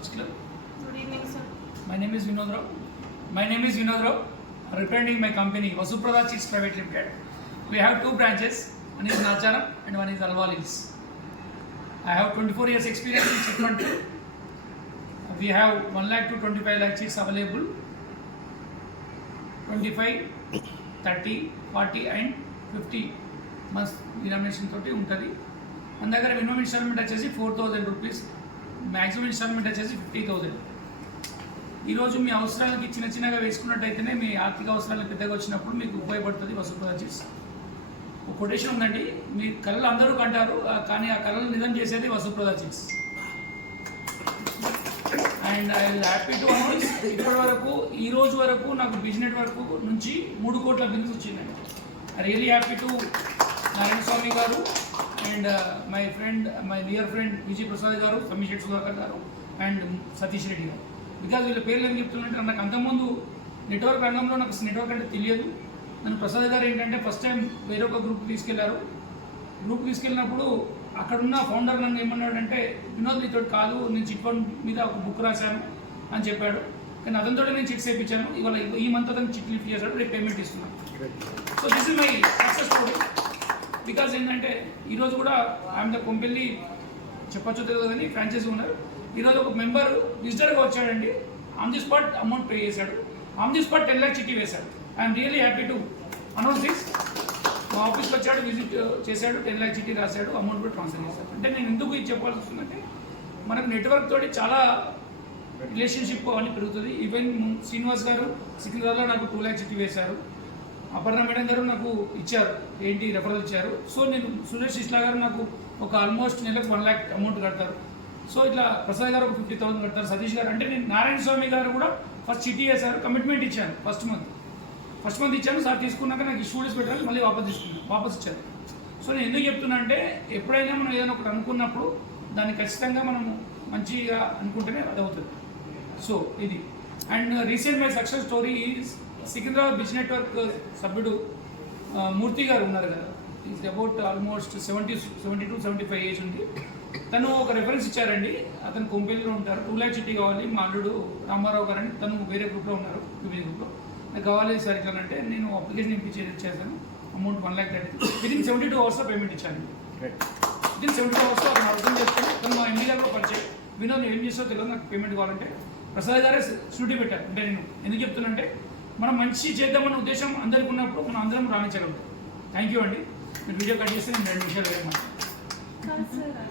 Which club? Good evening, sir. My name is Vinod Rao. Representing my company, Vasuprada Cheese Private Limited. We have two branches. One is Nacharam and one is Alwal Hills. I have 24 years experience in shipment. We have 1 lakh to 25 lakh cheese available. 25, 30, 40 and 50 months denomination తోటి ఉంటుంది. మన దగ్గర minimum instalment వచ్చేసి 4,000 rupees, maximum instalment వచ్చేసి 50,000. ఈరోజు మీ అవసరాలకి చిన్నగా వేసుకున్నట్టయితేనే మీ ఆర్థిక అవసరాలు పెద్దగా వచ్చినప్పుడు మీకు ఉపయోగపడుతుంది వసుప్రద చీజ్. ఒక కొటేషన్ ఉందండి, మీ కళలు అందరూ కంటారు కానీ ఆ కళలు నిజం చేసేది వసుప్రద చీజ్. And I will happy to announce ఇప్పటి వరకు ఈ రోజు వరకు నాకు బిజినెస్ వరకు నుంచి 3 కోట్ల బిజినెస్ వచ్చిందండి. I really happy to Narayana Swamy గారు and my friend my dear friend Vijay Prasad గారు, సమ్మిశెట్టి సుధాకర్ గారు అండ్ సతీష్ రెడ్డి గారు. బికాజ్ వీళ్ళ పేర్లు ఏం చెప్తున్నట్టు నాకు అంతకుముందు నెట్వర్క్ రంగంలో నాకు నెట్వర్క్ అంటే తెలియదు. నన్ను ప్రసాద్ గారు ఏంటంటే ఫస్ట్ టైం వేరొక గ్రూప్ తీసుకెళ్లారు. గ్రూప్ తీసుకెళ్ళినప్పుడు అక్కడున్న ఫౌండర్ నన్ను ఏమన్నాడంటే, వినోద్ నీతో కాదు, నేను చిట్ ఫండ్ మీద ఒక బుక్ రాశాను అని చెప్పాడు. కానీ అతనితో నేను చిట్స్ వేయించాను. ఇవాళ ఈ మంత్ అతను చిట్ లిఫ్ట్ చేశాడు, రేపు పేమెంట్ ఇస్తున్నాను. So this is my success story. Because ఏంటంటే ఈరోజు కూడా ఆమె కొంపెల్లి చెప్పొచ్చో తెలియదు కానీ ఫ్రాంచైజీ ఉన్నారు. ఈరోజు ఒక మెంబర్ విజిటర్గా వచ్చాడండి, on the spot amount pay చేశాడు, ఆన్ ది స్పాట్ 10 lakh చిట్టి వేశాడు. I'm really happy to announce this. మా ఆఫీస్కి వచ్చాడు, విజిట్ చేశాడు, 10 lakh చిట్టి రాశాడు, అమౌంట్ కూడా ట్రాన్స్ఫర్ చేశాడు. అంటే నేను ఎందుకు ఇది చెప్పాల్సి వస్తుందంటే మనకు నెట్వర్క్ తోటి చాలా రిలేషన్షిప్ అవన్నీ పెరుగుతుంది. ఈవెన్ శ్రీనివాస్ గారు సికింద్రాబాద్లో నాకు 2 lakh చిట్టి వేశారు. అపర్ణ మేడం గారు నాకు ఇచ్చారు, ఏంటి రెఫరల్ ఇచ్చారు. సో నేను సురేష్ ఇస్లా గారు నాకు ఒక ఆల్మోస్ట్ నెలకు 1 lakh అమౌంట్ కడతారు. సో ఇట్లా ప్రసాద్ గారు ఒక 50,000 కడతారు. సతీష్ గారు అంటే నేను నారాయణ స్వామి గారు కూడా ఫస్ట్ చిట్టి చేశారు, కమిట్మెంట్ ఇచ్చాను. ఫస్ట్ మంత్ ఇచ్చాను. సార్ తీసుకున్నాక నాకు స్టూడెంట్స్ పెట్టాలి, మళ్ళీ వాపస్ ఇచ్చారు. సో నేను ఎందుకు చెప్తున్నా అంటే ఎప్పుడైనా మనం ఏదైనా ఒకటి అనుకున్నప్పుడు దాన్ని ఖచ్చితంగా మనము మంచిగా అనుకుంటేనే అది అవుతుంది. సో ఇది and recent my success story is Secunderabad biz network సభ్యుడు మూర్తి గారు ఉన్నారు కదా, ఈజ్ అబౌట్ ఆల్మోస్ట్ 70-75 ఏజ్ ఉంది. తను ఒక రెఫరెన్స్ ఇచ్చారండి. అతను కొంపెల్లిలో ఉంటారు, 2 lakh చిట్టి కావాలి, మా అల్లుడు రామారావు గారు అని తను వేరే గ్రూప్లో ఉన్నారు, వివిధ గ్రూప్లో. నాకు కావాలి సార్ ఇట్లా అంటే నేను అప్లికేషన్ ఇచ్చేసాను. అమౌంట్ 1 lakh విదిన్ 72 అవర్స్లో పేమెంట్ ఇచ్చాను. విదిన్ 72 అవర్స్లో అతను అర్థం చేసుకుని తను మా ఎండి గారిలో పరిచయం, వినోద్ ఏం చేస్తావు తెలియదు, నాకు పేమెంట్ కావాలంటే ప్రసాద్ గారే షూటీ పెట్టారు. అంటే నేను ఎందుకు చెప్తున్నంటే మనం మంచి చేద్దామన్న ఉద్దేశం అందరికీ ఉన్నప్పుడు మనం అందరం రాణించగలుగుతాం. థ్యాంక్ యూ అండి. మీరు వీడియో కట్ చేస్తే నేను 2 నిమిషాలు వేరే మాట్లాడతాను.